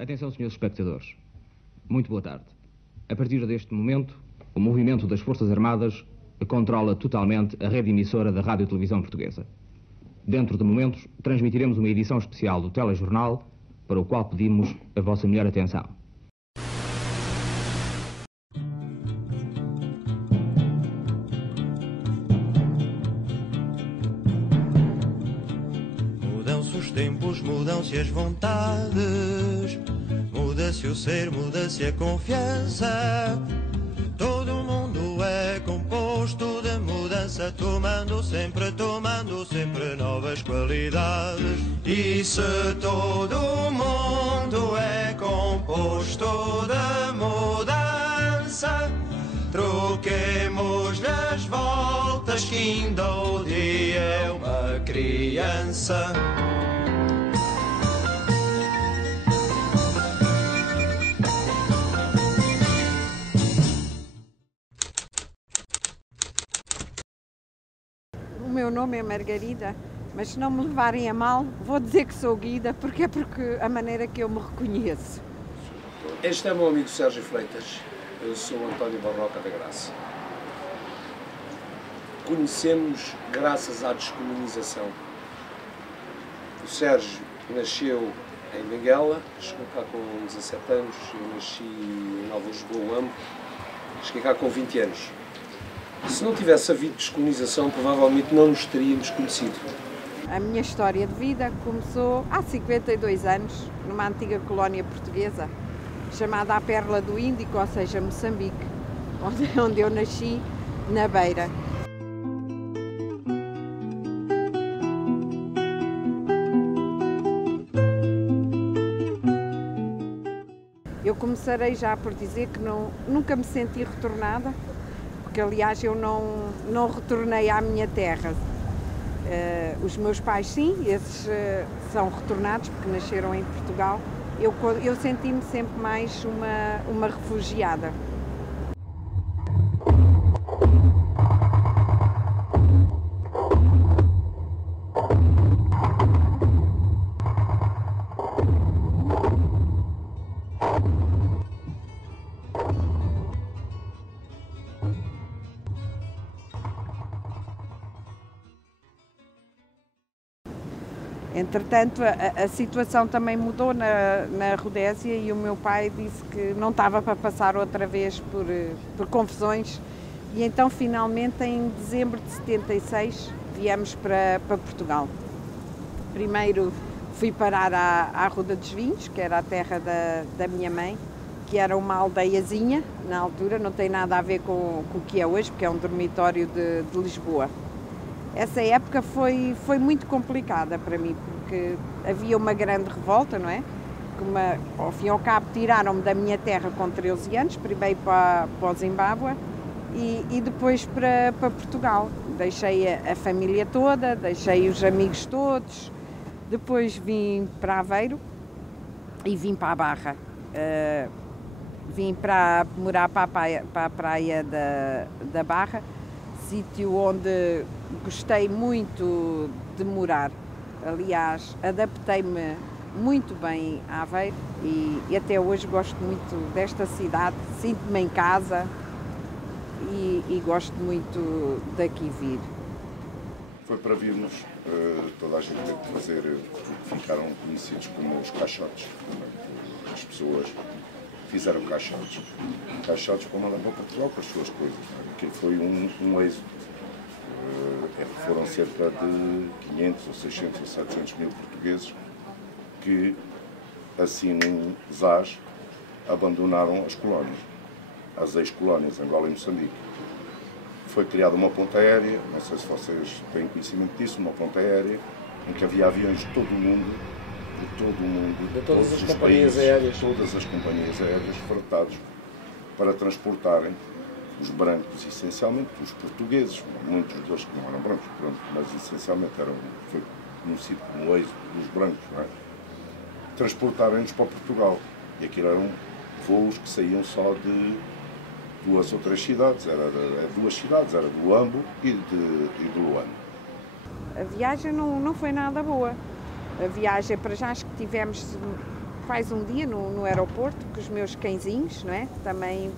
Atenção, senhores espectadores. Muito boa tarde. A partir deste momento, o movimento das Forças Armadas controla totalmente a rede emissora da Rádio e Televisão Portuguesa. Dentro de momentos, transmitiremos uma edição especial do telejornal, para o qual pedimos a vossa melhor atenção. Mudam-se os tempos, mudam-se as vontades, muda-se o ser, muda-se a confiança. Todo mundo é composto de mudança, tomando sempre novas qualidades. E se todo mundo é composto de mudança, troquemos as voltas que ainda o dia é uma criança. O meu nome é Margarida, mas se não me levarem a mal, vou dizer que sou Guida, porque é a maneira que eu me reconheço. Este é o meu amigo Sérgio Freitas, eu sou António Barroca da Graça. Conhecemos graças à descolonização. O Sérgio nasceu em Benguela, chegou cá com 17 anos, eu nasci em Nova Lisboa, Ambo, cheguei cá com 20 anos. Se não tivesse havido descolonização, provavelmente não nos teríamos conhecido. A minha história de vida começou há 52 anos, numa antiga colónia portuguesa, chamada a Perla do Índico, ou seja, Moçambique, onde eu nasci, na Beira. Eu começarei já por dizer que nunca me senti retornada, porque aliás eu não retornei à minha terra. Os meus pais sim, esses são retornados porque nasceram em Portugal. Eu senti-me sempre mais uma refugiada. Entretanto, a situação também mudou na Rodésia e o meu pai disse que não estava para passar outra vez por confusões. E então, finalmente, em dezembro de 76, viemos para Portugal. Primeiro fui parar à Ruda dos Vinhos, que era a terra da minha mãe, que era uma aldeiazinha na altura, não tem nada a ver com o que é hoje, porque é um dormitório de Lisboa. Essa época foi muito complicada para mim, porque havia uma grande revolta, não é? Ao fim e ao cabo, tiraram-me da minha terra com 13 anos, primeiro para o Zimbábue e depois para Portugal. Deixei a família toda, deixei os amigos todos, depois vim para Aveiro e vim para a Barra. Vim para morar para a praia da Barra, sítio onde gostei muito de morar. Aliás, adaptei-me muito bem a Aveiro e até hoje gosto muito desta cidade, sinto-me em casa e gosto muito daqui vir. Foi para virmos, toda a gente teve que fazer, ficaram conhecidos como os caixotes. As pessoas fizeram caixotes. Caixotes para mandar para Portugal com as suas coisas. Aquilo foi um êxito. Foram cerca de 500 ou 600 ou 700 mil portugueses que, assim num zás, abandonaram as colónias, as ex-colónias, Angola e Moçambique. Foi criada uma ponte aérea, não sei se vocês têm conhecimento disso, uma ponte aérea em que havia aviões de todo o mundo, de todas as companhias países, aéreas. todas as companhias aéreas fretados para transportarem os brancos, essencialmente os portugueses, muitos deles que não eram brancos, mas essencialmente foi conhecido como o êxodo dos brancos, não é? Transportarem-nos para Portugal. E aquilo eram voos que saíam só de 2 ou 3 cidades, era do Luambo e do Luano. A viagem não foi nada boa. A viagem, para já, acho que tivemos faz um dia no aeroporto com os meus cãezinhos, não é? Também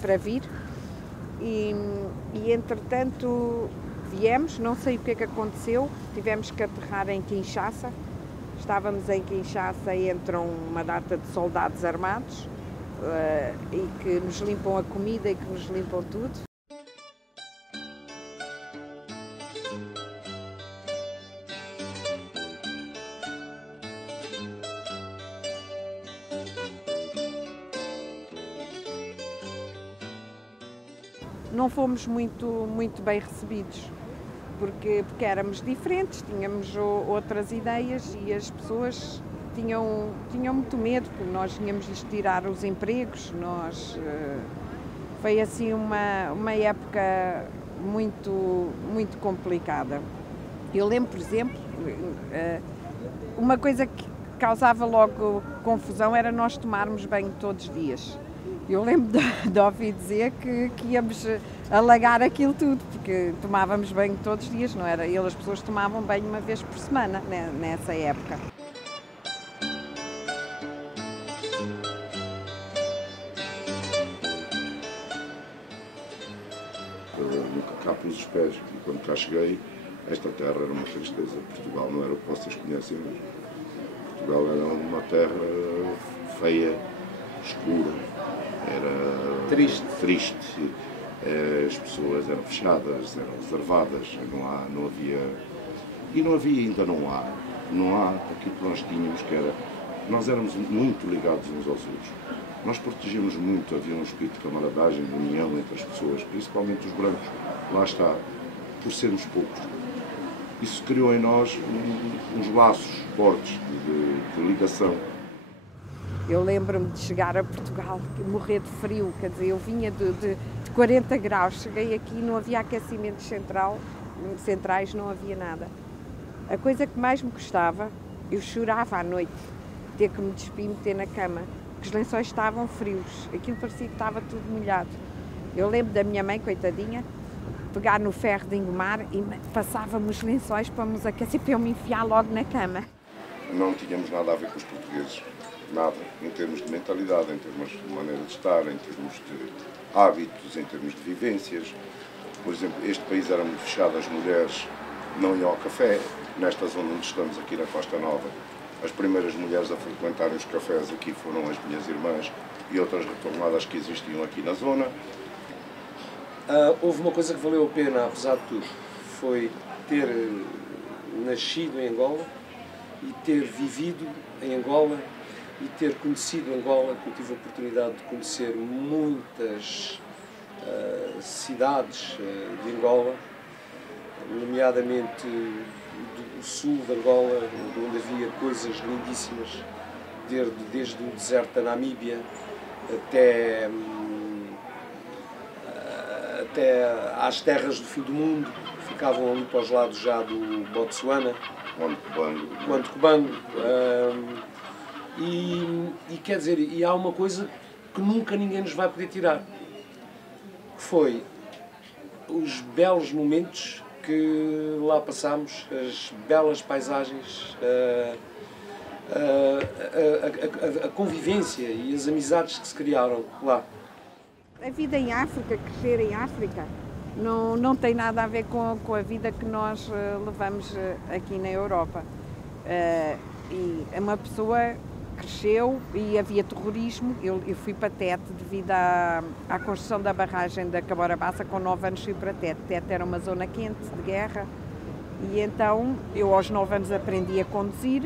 para vir. E entretanto viemos, não sei o que é que aconteceu, tivemos que aterrar em Kinshasa. Estávamos em Kinshasa e entram uma data de soldados armados e que nos limpam a comida e que nos limpam tudo. Não fomos muito bem recebidos, porque éramos diferentes, tínhamos outras ideias e as pessoas tinham muito medo, porque nós tínhamos de tirar os empregos. Foi assim uma época muito complicada. Eu lembro, por exemplo, uma coisa que causava logo confusão era nós tomarmos banho todos os dias. Eu lembro de ouvir dizer que íamos alagar aquilo tudo, porque tomávamos banho todos os dias, não era? As pessoas tomavam banho uma vez por semana nessa época. Nunca cá pus os pés, e quando cá cheguei, esta terra era uma tristeza. Portugal não era o que vocês conhecem mesmo. Portugal era uma terra feia, escura, era triste. As pessoas eram fechadas, eram reservadas, não havia, e não havia, ainda não há aquilo que nós tínhamos, que era, nós éramos muito ligados uns aos outros. Nós protegíamos muito, havia um espírito de camaradagem, de união entre as pessoas, principalmente os brancos. Lá está, por sermos poucos. Isso criou em nós uns laços fortes de ligação. Eu lembro-me de chegar a Portugal e morrer de frio, quer dizer, eu vinha de 40 graus, cheguei aqui e não havia aquecimentos centrais, não havia nada. A coisa que mais me gostava, eu chorava à noite, ter que me despir e meter na cama, porque os lençóis estavam frios, aquilo parecia que estava tudo molhado. Eu lembro da minha mãe, coitadinha, pegar no ferro de engomar e passava-me os lençóis para nos aquecer, para eu me enfiar logo na cama. Não tínhamos nada a ver com os portugueses. Nada, em termos de mentalidade, em termos de maneira de estar, em termos de hábitos, em termos de vivências. Por exemplo, este país era muito fechado, as mulheres não iam ao café. Nesta zona onde estamos, aqui na Costa Nova, as primeiras mulheres a frequentarem os cafés aqui foram as minhas irmãs e outras retornadas que existiam aqui na zona. Houve uma coisa que valeu a pena, apesar de tudo, foi ter nascido em Angola e ter vivido em Angola e ter conhecido Angola, que eu tive a oportunidade de conhecer muitas cidades de Angola, nomeadamente do sul de Angola, onde havia coisas lindíssimas, desde o deserto da Namíbia até às terras do fim do mundo, ficavam ali para os lados já do Botsuana, Cubango. E quer dizer, e há uma coisa que nunca ninguém nos vai poder tirar, que foi os belos momentos que lá passámos, as belas paisagens, a convivência e as amizades que se criaram lá. A vida em África, crescer em África, não tem nada a ver com a vida que nós levamos aqui na Europa. E uma pessoa cresceu e havia terrorismo. Eu fui para Tete devido à construção da barragem da Cabora Bassa. Com 9 anos fui para Tete. Tete era uma zona quente de guerra e então eu aos 9 anos aprendi a conduzir,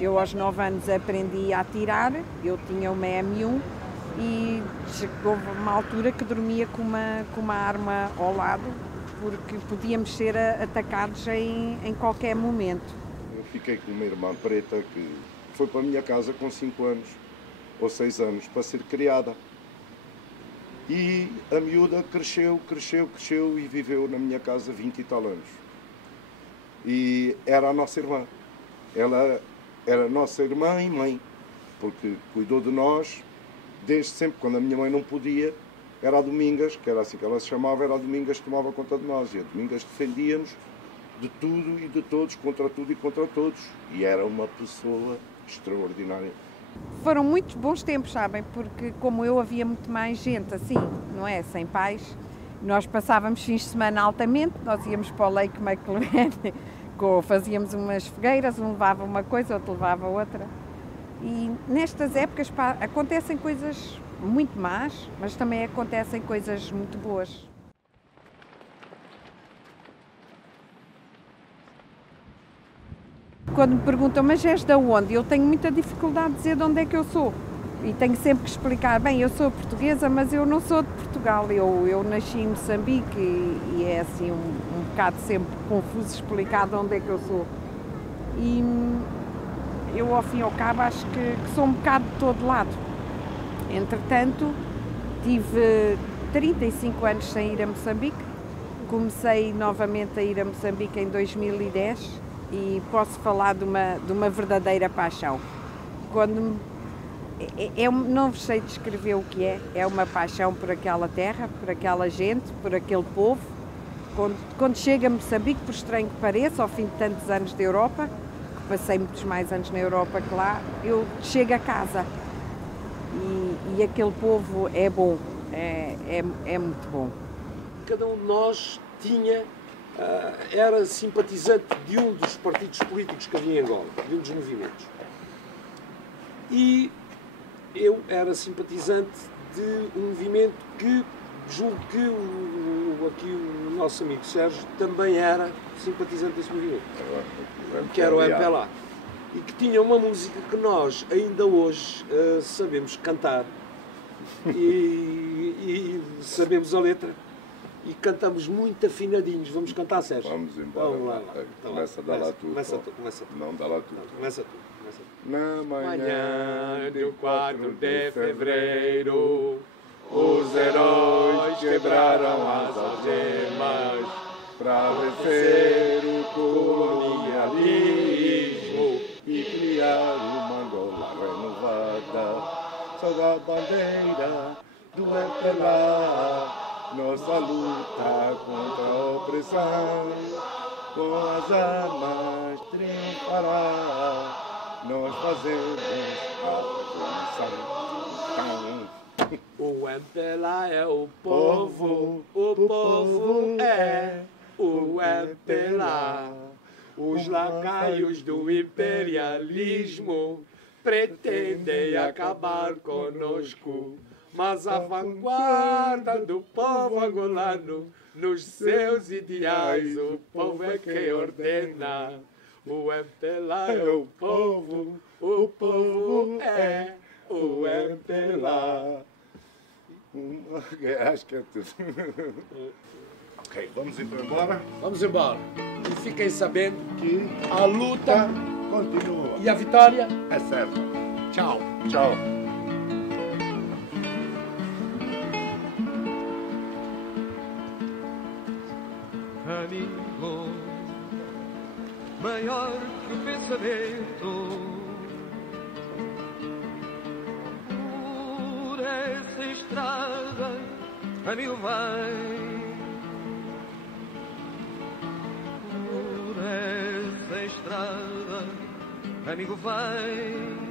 eu aos 9 anos aprendi a atirar, eu tinha uma M1 e chegou uma altura que dormia com uma arma ao lado porque podíamos ser atacados em qualquer momento. Eu fiquei com uma irmã preta que foi para a minha casa com 5 anos ou 6 anos para ser criada. E a miúda cresceu e viveu na minha casa 20 e tal anos. E era a nossa irmã. Ela era a nossa irmã e mãe, porque cuidou de nós desde sempre. Quando a minha mãe não podia, era a Domingas, que era assim que ela se chamava, era a Domingas que tomava conta de nós. E a Domingas defendia-nos de tudo e de todos, contra tudo e contra todos. E era uma pessoa extraordinária. Foram muitos bons tempos, sabem, porque como eu havia muito mais gente assim, não é, sem pais, nós passávamos fins de semana altamente, nós íamos para o Lake McLaren, fazíamos umas fogueiras, um levava uma coisa, outro levava outra. E nestas épocas acontecem coisas muito más, mas também acontecem coisas muito boas. Quando me perguntam, mas és de onde? Eu tenho muita dificuldade de dizer de onde é que eu sou. E tenho sempre que explicar, bem, eu sou portuguesa, mas eu não sou de Portugal. Eu nasci em Moçambique e é assim um bocado sempre confuso explicar de onde é que eu sou. E eu, ao fim e ao cabo, acho que sou um bocado de todo lado. Entretanto, tive 35 anos sem ir a Moçambique. Comecei novamente a ir a Moçambique em 2010 e posso falar de uma verdadeira paixão. Não sei descrever o que é uma paixão por aquela terra, por aquela gente, por aquele povo. Quando chego a Moçambique, por estranho que pareça, ao fim de tantos anos da Europa, passei muitos mais anos na Europa que lá, eu chego a casa e aquele povo é bom, é muito bom. Cada um de nós era simpatizante de um dos partidos políticos que havia em Angola, de um dos movimentos. E eu era simpatizante de um movimento que julgo que aqui o nosso amigo Sérgio também era simpatizante desse movimento, que era o MPLA, e que tinha uma música que nós ainda hoje sabemos cantar e sabemos a letra e cantamos muito afinadinhos. Vamos cantar, Sérgio? Vamos embora. Vamos lá. Começa a dar lá tudo. Começa tu. Não dá lá tudo. Começa tu. Na Manhã do 4 de fevereiro, os heróis quebraram as algemas para vencer o colonialismo e criar uma Angola renovada. Sob a bandeira do MPLA, nossa luta contra a opressão, com as armas triunfará. Nós fazemos a revolução. O MPLA é o povo é o MPLA. Os lacaios do imperialismo pretendem acabar conosco, mas a vanguarda do povo angolano, nos seus ideais, o povo é quem ordena. O MPLA é o povo é o MPLA. Acho que é tudo. Ok, vamos embora. Vamos embora. E fiquem sabendo que a luta continua. e a vitória É certo. Tchau. Tchau. Amigo, maior que o pensamento, por essa estrada, amigo, vai, por essa estrada, amigo, vai.